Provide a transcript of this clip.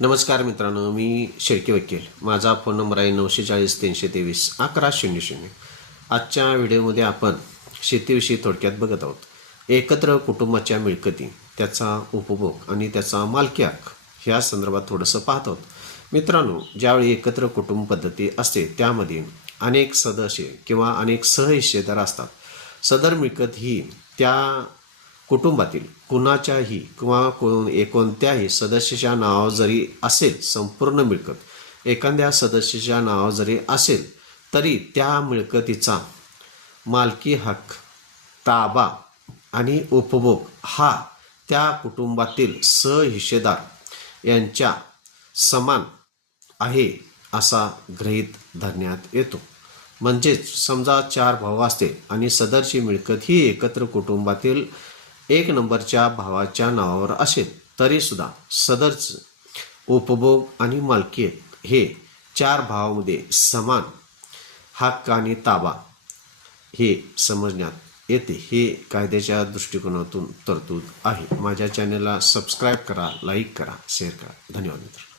नमस्कार मित्रांनो, मी शेळके वकील. माझा फोन नंबर आहे 940-323-1100. आजच्या व्हिडिओमध्ये आपण शेतीविषयी थोडक्यात बघत आहोत. एकत्र कुटुंबाच्या मिळकती, त्याचा उपभोग आणि त्याचा मालकी हक्क ह्या संदर्भात थोडंसं पाहत आहोत. मित्रांनो, ज्यावेळी एकत्र कुटुंब पद्धती असते त्यामध्ये अनेक सदस्य किंवा अनेक सहहिस्सेदार असतात. सदर मिळकत ही त्या कुटुंबातील कुणाच्याही किंवा कोणत्याही सदस्याच्या नावावर जरी असेल, संपूर्ण मिळकत एखाद्या सदस्याच्या नावावर जरी असेल तरी त्या मिळकतीचा मालकी हक्क, ताबा आणि उपभोग हा त्या कुटुंबातील सहहिस्सेदार यांच्या समान आहे असा गृहीत धरण्यात येतो. म्हणजेच समजा 4 भाऊ असतील आणि सदरची मिळकत ही एकत्र कुटुंबातील 1 नंबरच्या भावाच्या नावावर असेल तरीसुद्धा सदरचं उपभोग आणि मालकीयत हे 4 भावामध्ये समान हक्क आणि ताबा हे समजण्यात येते. हे कायद्याच्या दृष्टिकोनातून तरतूद आहे. माझ्या चॅनलला सबस्क्राईब करा, लाईक करा, शेअर करा. धन्यवाद मित्र.